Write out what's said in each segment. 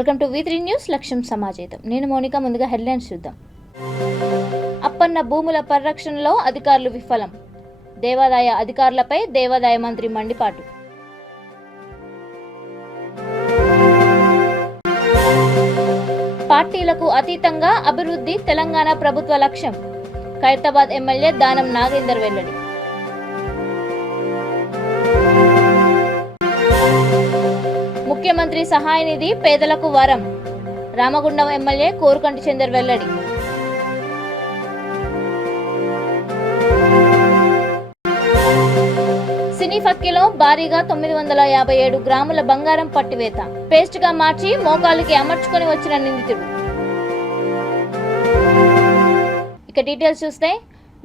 Welcome to V3 news లక్ష్యం సమాజేతం. నేను Monica. ముందుగా హెడ్లైన్స్ చూద్దాం. అప్పన్న భూముల పరిరక్షణలో అధికారులు విఫలం. దేవాదాయ అధికారులపై దేవాదాయ మంత్రి మండిపాటు. పార్టీలకు అతీతంగా అభివృద్ధి తెలంగాణ ప్రభుత్వ లక్ష్యం. ఖైరతాబాద్ ఎమ్మెల్యే దానం నాగేందర్ వెల్లడి. ముఖ్యమంత్రి సహాయ నిధి పేదలకు వరం. రామగుండం ఎమ్మెల్యే కోరుకంటి చందర్ వెల్లడి. సినీ ఫక్కీలో భారీగా 957 గ్రాముల బంగారం పట్టివేత. పేస్ట్ గా మార్చి మోకాలికి అమర్చుకొని వచ్చిన నిందితుడు. ఇక డీటెయిల్స్ చూస్తే,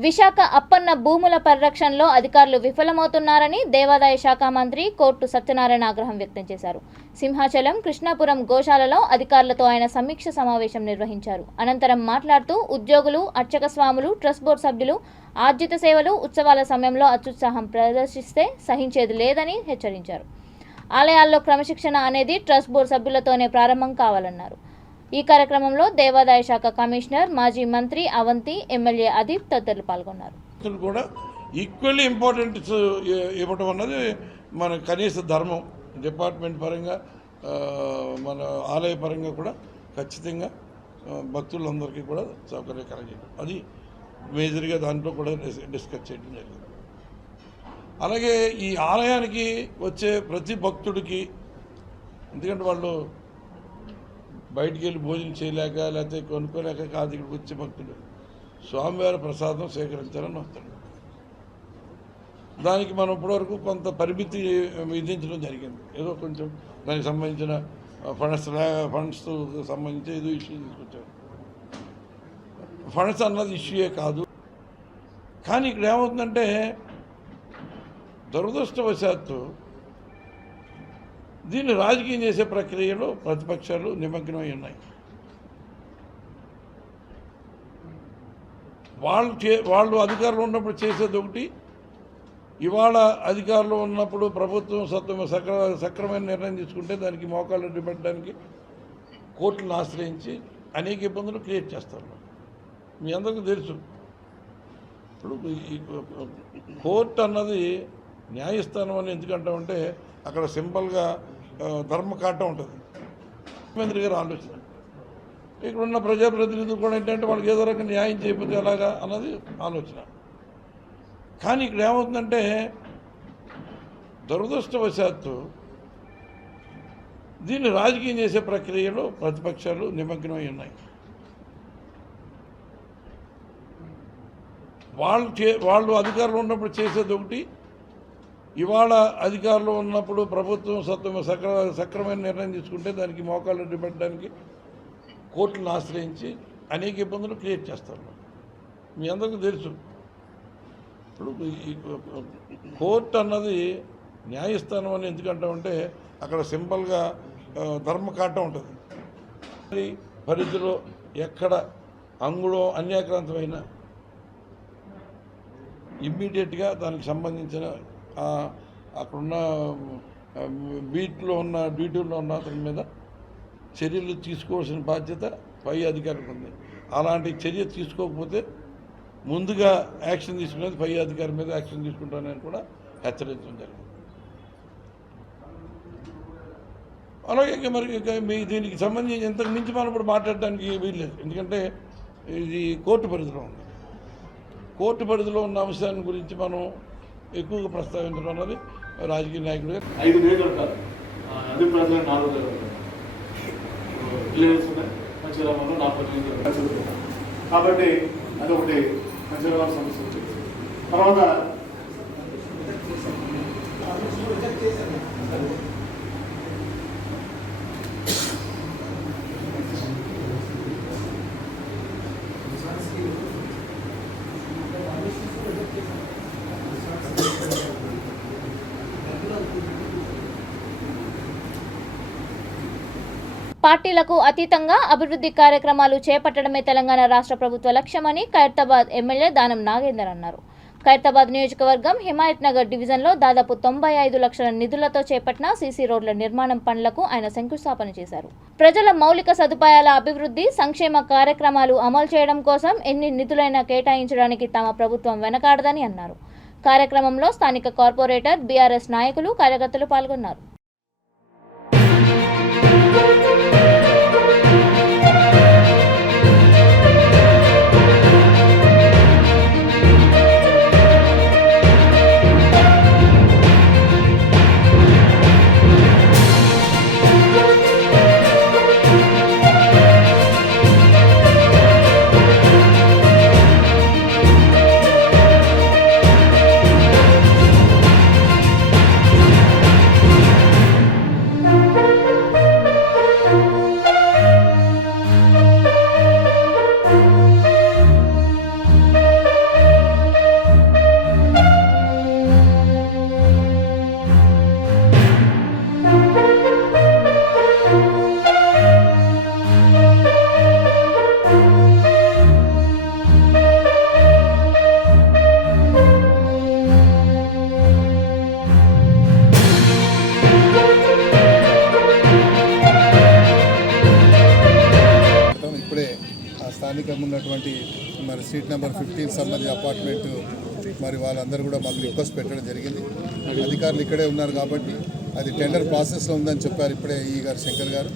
విశాఖ అప్పన్న భూముల పరిరక్షణలో అధికారులు విఫలమవుతున్నారని దేవాదాయ శాఖ మంత్రి కోట్టు సత్యనారాయణ ఆగ్రహం వ్యక్తం చేశారు. సింహాచలం, కృష్ణాపురం గోశాలలో అధికారులతో ఆయన సమీక్ష సమావేశం నిర్వహించారు. అనంతరం మాట్లాడుతూ ఉద్యోగులు, అర్చక స్వాములు, ట్రస్ట్ బోర్డు సభ్యులు ఆర్జిత సేవలు, ఉత్సవాల సమయంలో అత్యుత్సాహం ప్రదర్శిస్తే సహించేది లేదని హెచ్చరించారు. ఆలయాల్లో క్రమశిక్షణ అనేది ట్రస్ట్ బోర్డు సభ్యులతోనే ప్రారంభం కావాలన్నారు. ఈ కార్యక్రమంలో దేవాదాయ శాఖ కమిషనర్, మాజీ మంత్రి అవంతి, ఎమ్మెల్యే అదీప్ తదితరులు పాల్గొన్నారు. కూడా ఈక్వల్లీ ఇంపార్టెంట్ ఇవ్వటం అన్నది మన కనీస ధర్మం. డిపార్ట్మెంట్ పరంగా, మన ఆలయ పరంగా కూడా ఖచ్చితంగా భక్తులందరికీ కూడా సౌకర్యకరం చేయడం, అది మేజర్గా దాంట్లో కూడా డిస్కస్ చేయడం జరిగింది. అలాగే ఈ ఆలయానికి వచ్చే ప్రతి భక్తుడికి, ఎందుకంటే వాళ్ళు బయటికి వెళ్ళి భోజనం చేయలేక లేకపోతే కొనుక్కోలేక కాదు ఇక్కడికి వచ్చే భక్తులు స్వామివారి ప్రసాదం స్వీకరించాలని వస్తాడు. దానికి మనం ఇప్పటివరకు కొంత పరిమితి విధించడం జరిగింది. ఏదో కొంచెం దానికి సంబంధించిన ఫండ్స్ సంబంధించి ఏదో ఇష్యూ తీసుకొచ్చారు. ఫండ్స్ అన్నది ఇష్యూయే కాదు. కానీ ఇక్కడ ఏమవుతుందంటే, దురదృష్టవశాత్తు దీన్ని రాజకీయం చేసే ప్రక్రియలో ప్రతిపక్షాలు నిమగ్నమై ఉన్నాయి. వాళ్ళు అధికారంలో ఉన్నప్పుడు చేసేది ఒకటి, ఇవాళ అధికారంలో ఉన్నప్పుడు ప్రభుత్వం సక్రమైన నిర్ణయం తీసుకుంటే దానికి మోకాళ్ళు పెట్టడానికి కోర్టులను ఆశ్రయించి అనేక ఇబ్బందులు క్రియేట్ చేస్తారు. మీ అందరికీ తెలుసు, ఇప్పుడు కోర్టు అన్నది న్యాయస్థానం అని ఎందుకంటామంటే అక్కడ సింపుల్గా ధర్మకాటం ఉంటుంది. ముఖ్యమంత్రి గారు ఆలోచన, ఇక్కడున్న ప్రజాప్రతినిధులు కూడా ఏంటంటే వాళ్ళకి ఏదో రకంగా న్యాయం చేయకపోతే ఎలాగా అన్నది ఆలోచన. కానీ ఇక్కడ ఏమవుతుందంటే, దురదృష్టవశాత్తు దీన్ని రాజకీయం చేసే ప్రక్రియలో ప్రతిపక్షాలు నిమగ్నమై ఉన్నాయి. వాళ్ళు అధికారంలో ఉన్నప్పుడు చేసేది ఒకటి, ఇవాళ అధికారంలో ఉన్నప్పుడు ప్రభుత్వం సక్రమైన నిర్ణయం తీసుకుంటే దానికి మోకాళ్ళు పెట్టడానికి కోర్టులను ఆశ్రయించి అనేక ఇబ్బందులు క్రియేట్ చేస్తారు. మీ అందరికీ తెలుసు, ఇప్పుడు కోర్టు అన్నది న్యాయస్థానం అని ఎందుకంటామంటే అక్కడ సింపుల్గా ధర్మకాటం ఉంటుంది. పరిధిలో ఎక్కడ అంగుళం అన్యాక్రాంతమైన ఇమ్మీడియట్గా దానికి సంబంధించిన అక్కడున్న డ్యూటీలో ఉన్న అతని మీద చర్యలు తీసుకోవాల్సిన బాధ్యత పై అధికారికి ఉంది. అలాంటి చర్య తీసుకోకపోతే ముందుగా యాక్షన్ తీసుకునేది పై అధికారి మీద యాక్షన్ తీసుకుంటానని కూడా హెచ్చరించడం జరిగింది. అలాగే మరి మీ దీనికి సంబంధించి ఇంతకు మించి మనం ఇప్పుడు మాట్లాడడానికి వీల్లేదు. ఎందుకంటే ఇది కోర్టు పరిధిలో ఉంది. కోర్టు పరిధిలో ఉన్న అంశాన్ని గురించి మనం ఎక్కువగా ప్రస్తావించడం అన్నది రాజకీయ నాయకుడు 5 నియోజకవర్గాలు అభిప్రాయాలు 4 విలేజెస్ ఉన్నాయి. పంచగ్రామంలో 40 నియోజకవర్గాలు కాబట్టి అదొకటి పంచగ్రామ సమస్య. తర్వాత పార్టీలకు అతీతంగా అభివృద్ధి కార్యక్రమాలు చేపట్టడమే తెలంగాణ రాష్ట్ర ప్రభుత్వ లక్ష్యమని ఖైరతాబాద్ ఎమ్మెల్యే దానం నాగేందర్ అన్నారు. ఖైరతాబాద్ నియోజకవర్గం హిమాయత్ నగర్ డివిజన్లో దాదాపు 95 లక్షల నిధులతో చేపట్టిన సీసీ రోడ్ల నిర్మాణం పనులకు ఆయన శంకుస్థాపన చేశారు. ప్రజల మౌలిక సదుపాయాల అభివృద్ధి, సంక్షేమ కార్యక్రమాలు అమలు చేయడం కోసం ఎన్ని నిధులైనా కేటాయించడానికి తమ ప్రభుత్వం వెనకాడదని అన్నారు. కార్యక్రమంలో స్థానిక కార్పొరేటర్, బీఆర్ఎస్ నాయకులు, కార్యకర్తలు పాల్గొన్నారు. ఇప్పుడే స్థానికంగా ఉన్నటువంటి మరి స్ట్రీట్ నెంబర్ 15 సంబంధించి అపార్ట్మెంట్ మరి వాళ్ళందరూ కూడా మాకు రిక్వెస్ట్ పెట్టడం జరిగింది. అధికారులు ఇక్కడే ఉన్నారు కాబట్టి అది టెండర్ ప్రాసెస్లో ఉందని చెప్పారు ఇప్పుడే ఈ గారు శంకర్ గారు.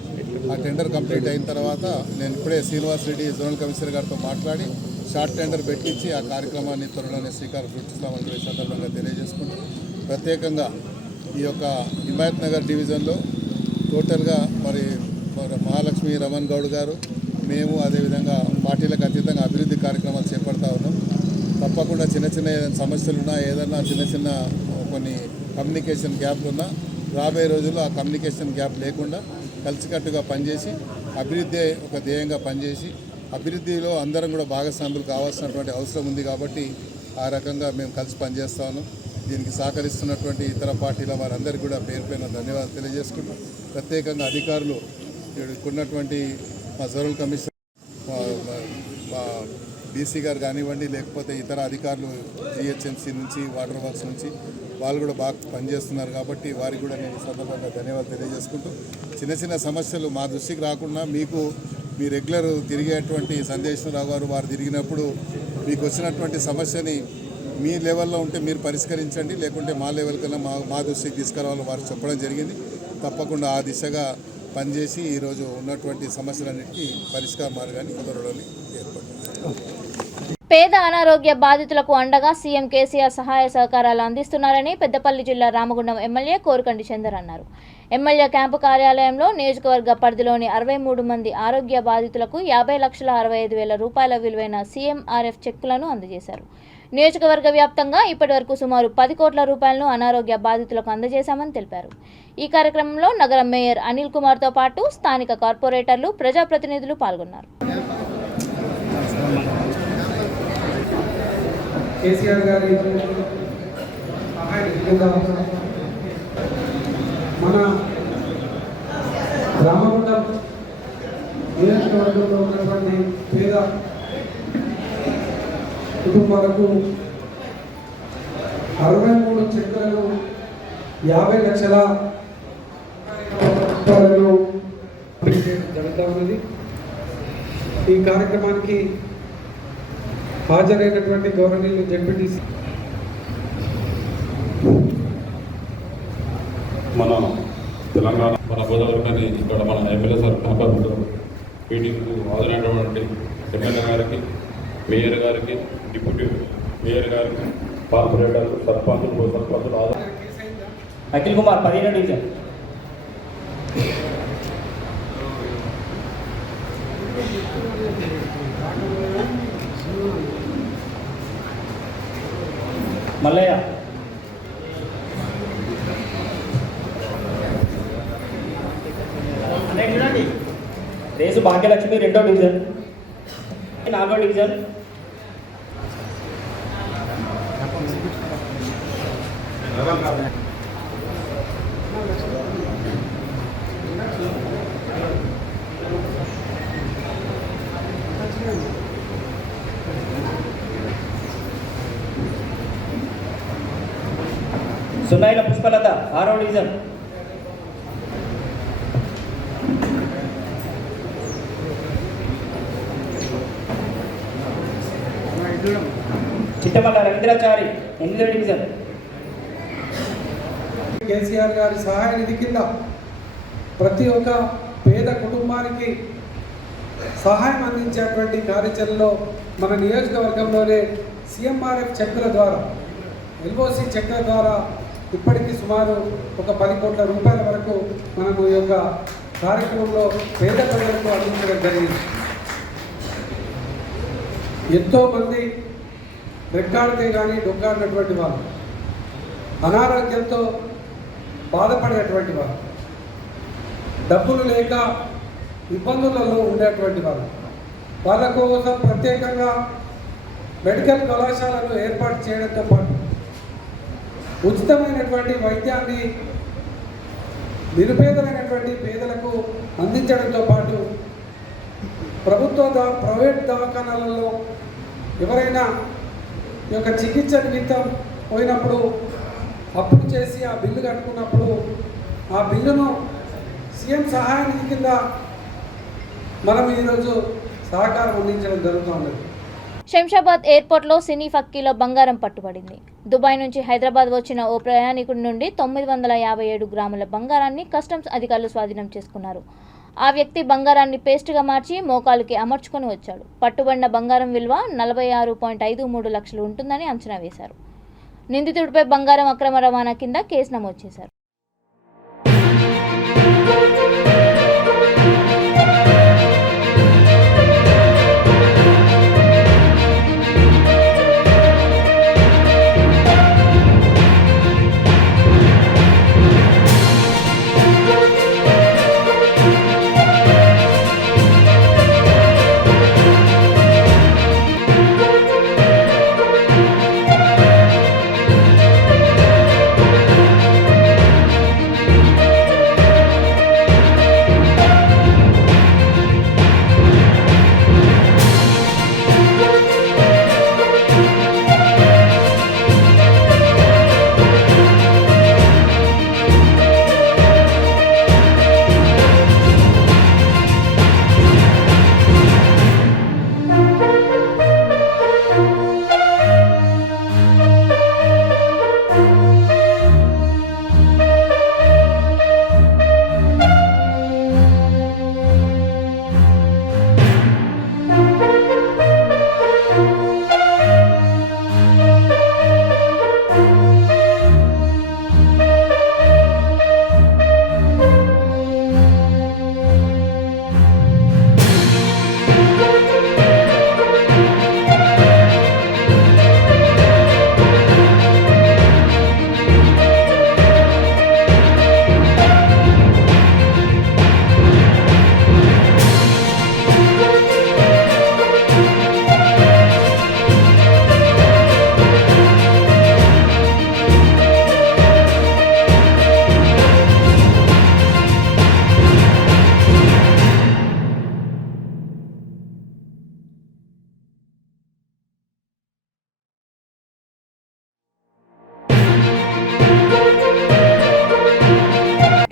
ఆ టెండర్ కంప్లీట్ అయిన తర్వాత నేను ఇప్పుడే శ్రీనివాస్ రెడ్డి జోనల్ కమిషనర్ గారితో మాట్లాడి షార్ట్ టెండర్ పెట్టించి ఆ కార్యక్రమాన్ని త్వరలోనే శ్రీకారం చుట్టిస్తామని ఈ సందర్భంగా తెలియజేసుకుంటూ ప్రత్యేకంగా ఈ యొక్క హిమాయత్ నగర్ డివిజన్లో టోటల్గా మరి మహాలక్ష్మి రమణ్ గౌడ్ గారు, మేము అదేవిధంగా పార్టీలకు అతీతంగా అభివృద్ధి కార్యక్రమాలు చేపడతా ఉన్నాం. తప్పకుండా చిన్న చిన్న ఏదైనా సమస్యలున్నా, ఏదైనా చిన్న చిన్న కొన్ని కమ్యూనికేషన్ గ్యాప్లు ఉన్నా రాబోయే రోజుల్లో ఆ కమ్యూనికేషన్ గ్యాప్ లేకుండా కలిసికట్టుగా పనిచేసి అభివృద్ధి ఒక ధ్యేయంగా పనిచేసి అభివృద్ధిలో అందరం కూడా భాగస్వాములు కావాల్సినటువంటి అవసరం ఉంది కాబట్టి ఆ రకంగా మేము కలిసి పనిచేస్తా ఉన్నాం. దీనికి సహకరిస్తున్నటువంటి ఇతర పార్టీల వారందరికీ కూడా పేరు పైన ధన్యవాదాలు తెలియజేసుకుంటాం. ప్రత్యేకంగా అధికారులు ఉన్నటువంటి మా జోనల్ కమిషనర్, మా డీసీ గారు కానివ్వండి, లేకపోతే ఇతర అధికారులు జిహెచ్ఎంసీ నుంచి, వాటర్ వర్క్స్ నుంచి వాళ్ళు కూడా బాగా పనిచేస్తున్నారు కాబట్టి వారికి కూడా నేను ఈ సందర్భంగా ధన్యవాదాలు తెలియజేసుకుంటూ చిన్న చిన్న సమస్యలు మా దృష్టికి రాకుండా మీకు మీ రెగ్యులర్ తిరిగేటువంటి సందేశ్వరరావు గారు వారు తిరిగినప్పుడు మీకు వచ్చినటువంటి సమస్యని మీ లెవెల్లో ఉంటే మీరు పరిష్కరించండి, లేకుంటే మా లెవెల్ కన్నా మా దృష్టికి తీసుకురావాలని వారు చెప్పడం జరిగింది. తప్పకుండా ఆ దిశగా పనిచేసి ఈరోజు ఉన్నటువంటి సమస్యలన్నిటికీ పరిష్కార మార్గాన్ని కుదరడానికి ఏర్పడుతుంది. పేద అనారోగ్య బాధితులకు అండగా సీఎం కేసీఆర్ సహాయ సహకారాలు అందిస్తున్నారని పెద్దపల్లి జిల్లా రామగుండం ఎమ్మెల్యే కోరుకంటి చందర్ అన్నారు. ఎమ్మెల్యే క్యాంపు కార్యాలయంలో నియోజకవర్గ పరిధిలోని 63 మంది ఆరోగ్య బాధితులకు 50,65,000 రూపాయల విలువైన సీఎంఆర్ఎఫ్ చెక్కులను అందజేశారు. నియోజకవర్గ వ్యాప్తంగా ఇప్పటివరకు సుమారు 10 కోట్ల రూపాయలను అనారోగ్య బాధితులకు అందజేశామని తెలిపారు. ఈ కార్యక్రమంలో నగర మేయర్ అనిల్ కుమార్తో పాటు స్థానిక కార్పొరేటర్లు, ప్రజాప్రతినిధులు పాల్గొన్నారు. కేసీఆర్ గారి మన రామగుండం నియోజకవర్గంలో ఉన్నటువంటి పేద కుటుంబాలకు 63 చెక్కులను 50 లక్షల రూపాయలను జరుగుతూ ఉన్నది. ఈ కార్యక్రమానికి హాజరైనటువంటి గౌరవనీయులు జెడ్పీటీసీ మన తెలంగాణ మన గోదావరికని ఇక్కడ మన ఎమ్మెల్యే సార్ క్యాంపస్లో మీటింగ్కు హాజరైనటువంటి ఎమ్మెల్యే గారికి, మేయర్ గారికి, డిప్యూటీ మేయర్ గారికి, కార్పొరేటర్లు, సర్పంచులు అఖిల్ కుమార్ 15 డివిజన్. మల్లయ్య రేసు భాగ్యలక్ష్మి 2వ డివిజన్, 4వ డివిజన్. దొన్నాయిల పుష్పలత 6వ డివిజన్, చిట్టమల్ల రవీంద్రాచారి 8వ డివిజన్, కేసీఆర్ గారి సహాయ నిధి కింద ప్రతి ఒక్క పేద కుటుంబానికి సహాయం అందించేటువంటి కార్యాచరణలో మన నియోజకవర్గంలోనే సీఎంఆర్ఎఫ్ చెక్కుల ద్వారా, ఎల్ఓసి చెక్కుల ద్వారా ఇప్పటికీ సుమారు ఒక 10 కోట్ల రూపాయల వరకు మనము ఈ యొక్క కార్యక్రమంలో పేద ప్రజలకు అందించడం జరిగింది. ఎంతోమంది రెక్కాడితే కానీ డొక్కాడినటువంటి వాళ్ళు, అనారోగ్యంతో బాధపడేటువంటి వారు, డబ్బులు లేక ఇబ్బందులలో ఉండేటువంటి వారు, వాళ్ళ కోసం ప్రత్యేకంగా మెడికల్ కళాశాలను ఏర్పాటు చేయడంతో పాటు ఉచితమైనటువంటి వైద్యాన్ని నిరుపేదలైనటువంటి పేదలకు అందించడంతో పాటు ప్రైవేట్ దవాఖానాలలో ఎవరైనా ఈ యొక్క చికిత్స నిమిత్తం పోయినప్పుడు అప్పులు చేసి ఆ బిల్లు కట్టుకున్నప్పుడు ఆ బిల్లును సీఎం సహాయ నిధి కింద మనం ఈరోజు సహకారం అందించడం జరుగుతుంది. శంషాబాద్ ఎయిర్పోర్ట్లో సినీ ఫక్కీలో బంగారం పట్టుబడింది. దుబాయ్ నుంచి హైదరాబాద్ వచ్చిన ఓ ప్రయాణికుడి నుండి 957 గ్రాముల బంగారాన్ని కస్టమ్స్ అధికారులు స్వాధీనం చేసుకున్నారు. ఆ వ్యక్తి బంగారాన్ని పేస్ట్గా మార్చి మోకాలుకి అమర్చుకొని వచ్చాడు. పట్టుబడిన బంగారం విలువ 46.53 లక్షలు ఉంటుందని అంచనా వేశారు. నిందితుడిపై బంగారం అక్రమ రవాణా కింద కేసు నమోదు చేశారు.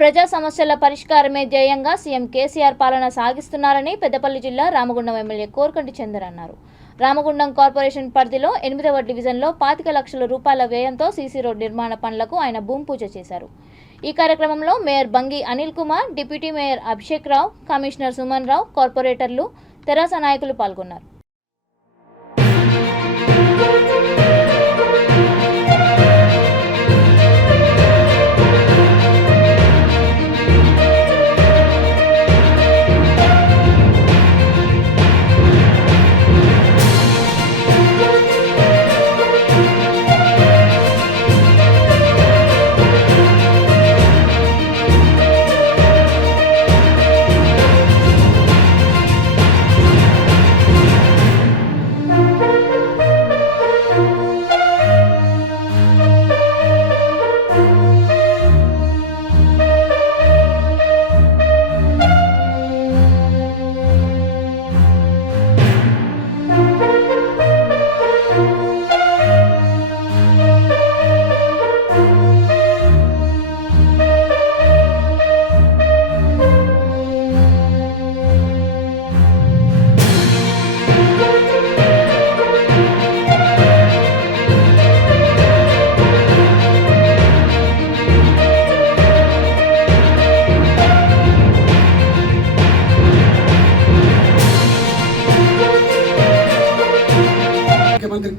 ప్రజా సమస్యల పరిష్కారమే ధ్యేయంగా సీఎం కేసీఆర్ పాలన సాగిస్తున్నారని పెద్దపల్లి జిల్లా రామగుండం ఎమ్మెల్యే కోరకంటి చందర్ అన్నారు. రామగుండం కార్పొరేషన్ పరిధిలో 8వ డివిజన్లో 25 లక్షల రూపాయల వ్యయంతో సీసీ రోడ్ నిర్మాణ పనులకు ఆయన భూమి పూజ చేశారు. ఈ కార్యక్రమంలో mayor Bangi Anil Kumar, deputy mayor Abhishek Rao, commissioner Suman Rao, కార్పొరేటర్లు, తెరాస నాయకులు పాల్గొన్నారు.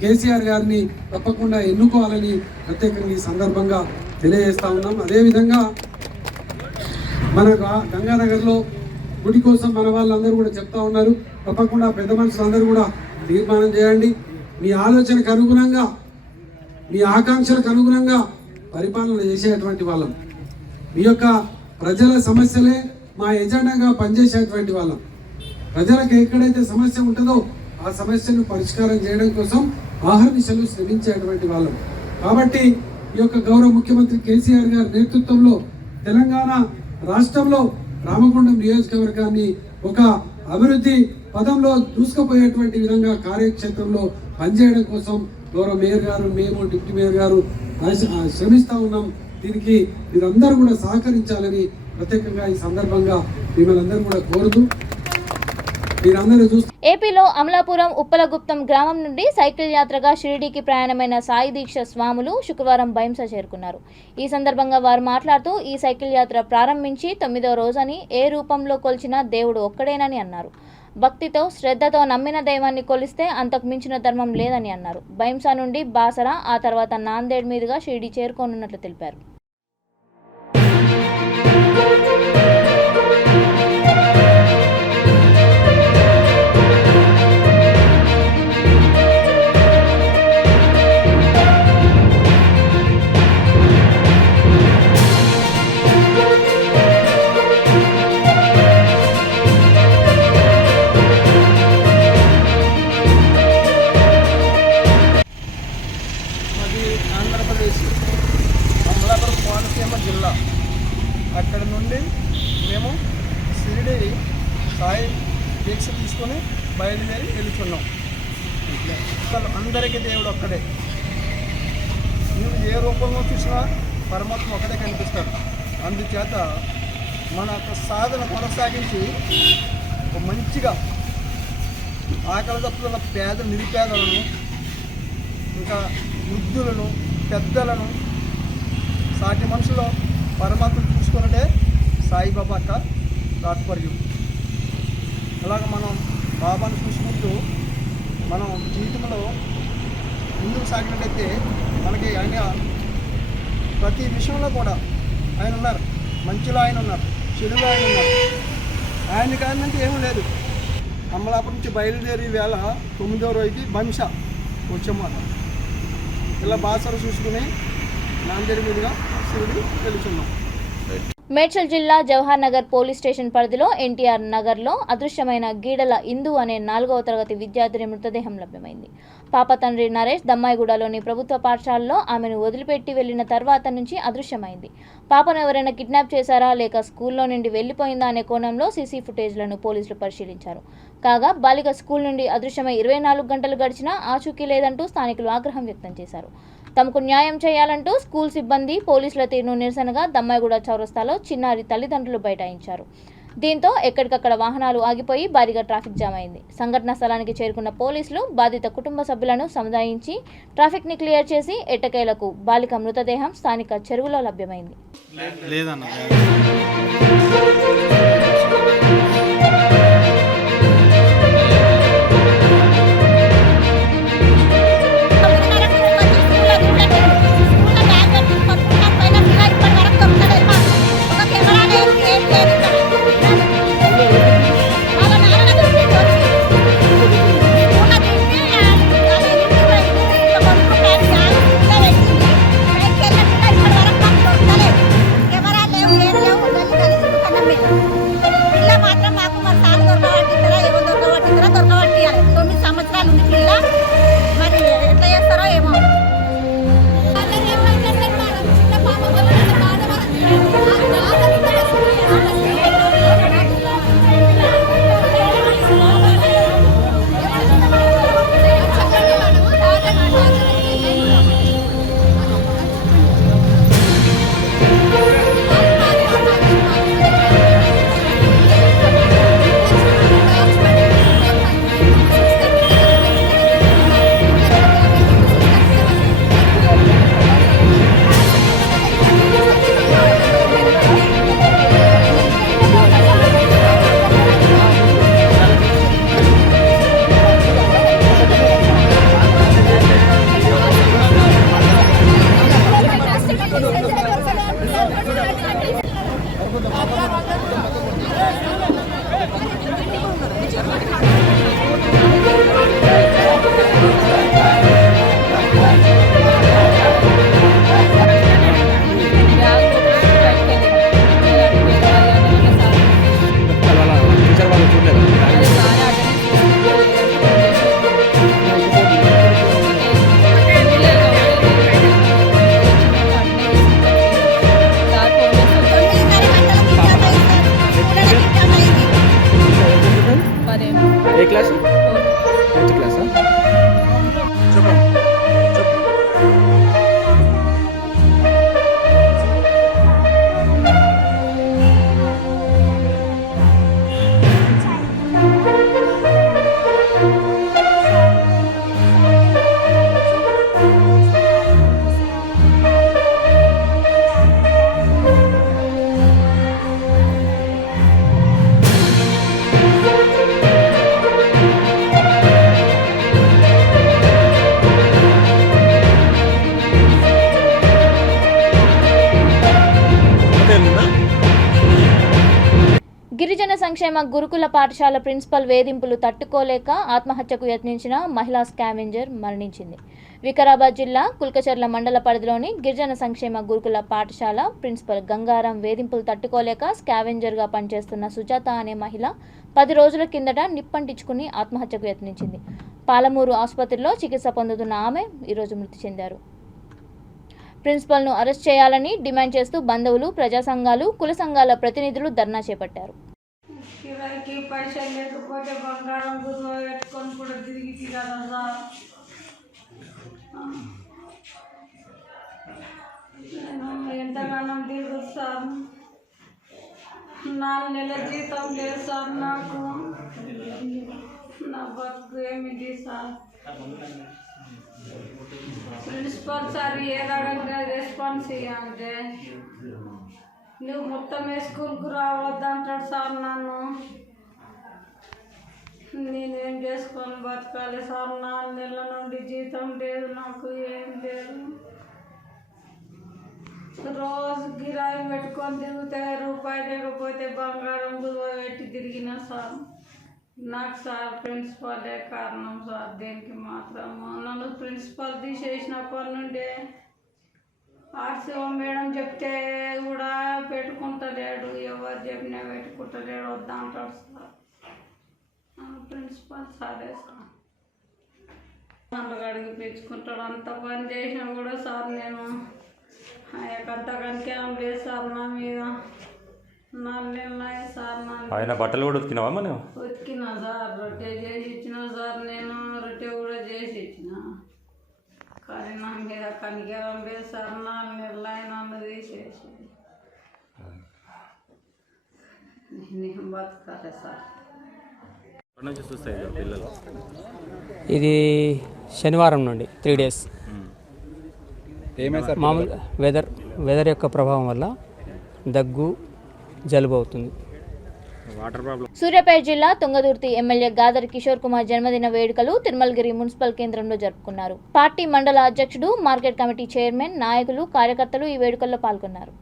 కేసీఆర్ గారిని తప్పకుండా ఎన్నుకోవాలని ప్రత్యేకంగా ఈ సందర్భంగా తెలియజేస్తా ఉన్నాం. అదేవిధంగా మన గంగానగర్లో గుడి కోసం మన వాళ్ళందరూ కూడా చెప్తా ఉన్నారు. తప్పకుండా పెద్ద మనుషులందరూ కూడా తీర్మానం చేయండి. మీ ఆలోచనకు అనుగుణంగా, మీ ఆకాంక్షలకు అనుగుణంగా పరిపాలన చేసేటువంటి వాళ్ళం. మీ యొక్క ప్రజల సమస్యలే మా ఎజెండాగా పనిచేసేటువంటి వాళ్ళం. ప్రజలకు ఎక్కడైతే సమస్య ఉంటుందో ఆ సమస్యను పరిష్కారం చేయడం కోసం ఆహర్నిశలు శ్రమించేటువంటి వాళ్ళం. కాబట్టి ఈ యొక్క గౌరవ ముఖ్యమంత్రి కేసీఆర్ గారి నేతృత్వంలో తెలంగాణ రాష్ట్రంలో రామగుండం నియోజకవర్గాన్ని ఒక అభివృద్ధి పదంలో దూసుకుపోయేటువంటి విధంగా కార్యక్షేత్రంలో పనిచేయడం కోసం గౌరవ మేయర్ గారు, మేము డిప్యూటీ మేయర్ గారు శ్రమిస్తూ ఉన్నాం. దీనికి మీరందరూ కూడా సహకరించాలని ప్రత్యేకంగా ఈ సందర్భంగా మిమ్మల్ని అందరూ కూడా కోరుతూ మీరందరూ చూస్తూ ఏపీలో అమలాపురం ఉప్పలగుప్తం గ్రామం నుండి సైకిల్ యాత్రగా షిరిడీకి ప్రయాణమైన సాయి దీక్ష స్వాములు శుక్రవారం బైంసా చేరుకున్నారు. ఈ సందర్భంగా వారు మాట్లాడుతూ ఈ సైకిల్ యాత్ర ప్రారంభించి 9వ రోజని ఏ రూపంలో కొలిచినా దేవుడు ఒక్కడేనని అన్నారు. భక్తితో శ్రద్ధతో నమ్మిన దైవాన్ని కొలిస్తే అంతకు మించిన ధర్మం లేదని అన్నారు. బైంసా నుండి బాసర, ఆ తర్వాత నాందేడ్ మీదుగా షిరిడీ చేరుకోనున్నట్లు తెలిపారు. ఆంధ్రప్రదేశ్ అమలాపురం కోనసీమ జిల్లా. అక్కడ నుండి మేము షిరిడి సాయి దీక్ష తీసుకొని బయలుదేరి వెళ్తున్నాం. అసలు అందరికీ దేవుడు ఒక్కడే. నువ్వు ఏ రూపంలో చూసినా పరమాత్మ ఒకటే కనిపిస్తాడు. అందుచేత మన యొక్క సాధన కొనసాగించి ఒక మంచిగా ఆకలి తప్పులున్న నిరుపేదలను, ఇంకా వృద్ధులను, పెద్దలను, సాటి మనుషులు పరమాత్మను చూసుకున్నట్టే సాయిబాబా యొక్క తాత్పర్యం. అలాగ మనం బాబాను చూసుకుంటూ మనం జీవితంలో ముందుకు సాగినట్టయితే మనకి ఆయన ప్రతి విషయంలో కూడా ఆయన ఉన్నారు. మంచిలో ఆయన ఉన్నారు, చెడులో ఆయన ఉన్నారు. ఆయన కారణంటే ఏమీ లేదు. అమలాపురం నుంచి బయలుదేరి వేళ 9వ రోజుకి బంశ వచ్చామాట. ఇలా బాసర చూసుకుని నాందేడి మీదుగా షిరిడి వెళ్తున్నాం. మేడ్చల్ జిల్లా జవహర్ నగర్ పోలీస్ స్టేషన్ పరిధిలో ఎన్టీఆర్ నగర్లో అదృశ్యమైన గీడల ఇందు అనే 4వ తరగతి విద్యార్థిని మృతదేహం లభ్యమైంది. పాప తండ్రి నరేష్ దమ్మాయిగూడలోని ప్రభుత్వ పాఠశాలలో ఆమెను వదిలిపెట్టి వెళ్లిన తర్వాత నుంచి అదృశ్యమైంది. పాపను ఎవరైనా కిడ్నాప్ చేశారా లేక స్కూల్లో నుండి వెళ్లిపోయిందా అనే కోణంలో సీసీ ఫుటేజ్లను పోలీసులు పరిశీలించారు. కాగా బాలిక స్కూల్ నుండి అదృశ్యమై 24 గంటలు గడిచినా ఆచూకీ లేదంటూ స్థానికులు ఆగ్రహం వ్యక్తం చేశారు. తమకు న్యాయం చేయాలంటూ స్కూల్ సిబ్బంది పోలీసుల తీరును నిరసనగా దమ్మాయిగూడ చౌరస్తాలో చిన్నారి తల్లిదండ్రులు బైఠాయించారు. దీంతో ఎక్కడికక్కడ వాహనాలు ఆగిపోయి భారీగా ట్రాఫిక్ జామ్ అయింది. సంఘటనా స్థలానికి చేరుకున్న పోలీసులు బాధిత కుటుంబ సభ్యులను సముదాయించి ట్రాఫిక్ ని క్లియర్ చేసి ఎట్టకేలకు బాలిక మృతదేహం స్థానిక చెరువులో లభ్యమైంది. Thank you. మరేమో ఏ క్లాస్? 4th క్లాసా? గిరిజన సంక్షేమ గురుకుల పాఠశాల ప్రిన్సిపల్ వేధింపులు తట్టుకోలేక ఆత్మహత్యకు యత్నించిన మహిళా స్కావెంజర్ మరణించింది. వికారాబాద్ జిల్లా కుల్కచర్ల మండల పరిధిలోని గిరిజన సంక్షేమ గురుకుల పాఠశాల ప్రిన్సిపల్ గంగారాం వేధింపులు తట్టుకోలేక స్కావెంజర్గా పనిచేస్తున్న సుజాత అనే మహిళ 10 రోజుల కిందట నిప్పంటించుకుని ఆత్మహత్యకు యత్నించింది. పాలమూరు ఆసుపత్రిలో చికిత్స పొందుతున్న ఆమె ఈరోజు మృతి చెందారు. ప్రిన్సిపల్ను అరెస్ట్ చేయాలని డిమాండ్ చేస్తూ బంధువులు, ప్రజా సంఘాలు, కుల సంఘాల ప్రతినిధులు ధర్నా చేపట్టారు. కిరాయికి పైసలు లేకపోతే బంగారం గుర్రం పెట్టుకొని కూడా తిరిగి కదా సార్. నేను ఎంతగానో దిగుడు సార్. 4 నెలల జీతం లేదు సార్ నాకు. నా బతుకు ఏమిటి సార్. ప్రిన్సిపల్ సార్ ఏ రకంగా రెస్పాన్స్ ఇవ్వంటే నువ్వు మొత్తమే స్కూల్కు రావద్దంటాడు సార్. నన్ను నేనేం చేసుకొని బతకాలి సార్. 4 నెలల నుండి జీతం లేదు నాకు, ఏం లేదు. రోజు గిరాయి పెట్టుకొని తిరిగితే రూపాయి లేకపోతే బంగారం పెట్టి తిరిగిన సార్. నాకు సార్ ప్రిన్సిపాలే కారణం సార్. దేనికి మాత్రము నన్ను ప్రిన్సిపాల్ తీసేసినప్పటి నుండే ఆర్సీఓ మేడం చెప్తే కూడా పెట్టుకుంటలేడు. ఎవరు చెప్పినా పెట్టుకుంటలేడు, వద్దా అంటాడు సార్. ప్రిన్సిపాల్ సారే సార్. నన్ను అడిగి పెంచుకుంటాడు. అంత పని చేసినా కూడా సార్ నేను అంత కనికేం లేదు సార్ నా మీద. 4 నెలలు సార్. ఆయన బట్టలు కూడా ఉతికినావా? మనం ఉతికినా సార్. రొట్టె చేసి ఇచ్చిన సార్. నేను రొట్టె కూడా చేసి ఇచ్చిన. కానీ నా మీద కనికేం లేదు సార్. 4 నెలలు ఆయన తీసేసి నేను బతకాలి సార్. ఇది శనివారం నుండి 3 డేస్. మామూలు వెదర్ యొక్క ప్రభావం వల్ల దగ్గు, జలుబు అవుతుంది. సూర్యాపేట జిల్లా తుంగదుర్తి ఎమ్మెల్యే గాదర్ కిషోర్ కుమార్ జన్మదిన వేడుకలు తిరుమలగిరి మున్సిపల్ కేంద్రంలో జరుపుకున్నారు. పార్టీ మండల అధ్యక్షుడు, మార్కెట్ కమిటీ చైర్మన్, నాయకులు, కార్యకర్తలు ఈ వేడుకల్లో పాల్గొన్నారు.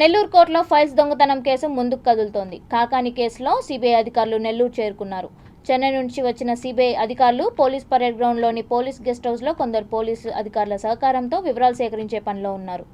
నెల్లూరు కోర్టులో ఫైల్స్ దొంగతనం కేసు ముందుకు కదులుతోంది. కాకాని కేసులో సిబిఐ అధికారులు నెల్లూరు చేరుకున్నారు. చెన్నై నుంచి వచ్చిన సిబిఐ అధికారులు పోలీస్ పరేడ్ గ్రౌండ్లోని పోలీస్ గెస్ట్ హౌస్లో కొందరు పోలీసు అధికారుల సహకారంతో వివరాలు సేకరించే పనిలో ఉన్నారు.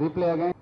Replay again.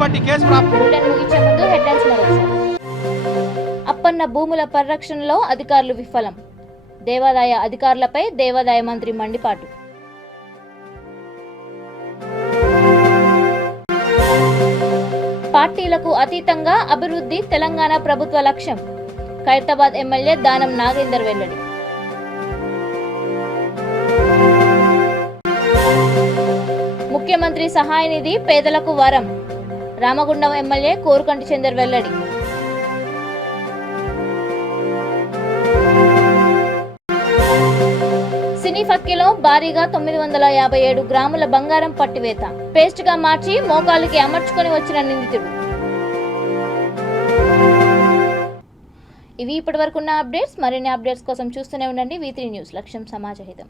కాబట్టి కేసు బులెటిన్ ముగించే ముందు హెడ్లైన్స్ మరోసారి. అప్పన్న భూముల పరిరక్షణలో అధికారులు విఫలం. దేవాదాయ అధికారులపై దేవాదాయ మంత్రి మండిపాటు. పార్టీలకు అతీతంగా అభివృద్ధి తెలంగాణ ప్రభుత్వ లక్ష్యం. ఖైరతాబాద్ ఎమ్మెల్యే దానం నాగేందర్ వెల్లడి. ముఖ్యమంత్రి సహాయ నిధి పేదలకు వరం. రామగుండం ఎమ్మెల్యే కోరుకంటి చందర్ వెల్లడి. సినీ ఫక్కిలో భారీగా 957 గ్రాముల బంగారం పట్టివేత. పేస్ట్ గా మార్చి మోకాలికి అమర్చుకొని వచ్చిన నిందితుడు. ఇవి ఇప్పటివరకున్న అప్డేట్స్. మరిన్ని అప్డేట్స్ కోసం చూస్తూనే ఉండండి V3 న్యూస్. లక్ష్యం సమాజహితం.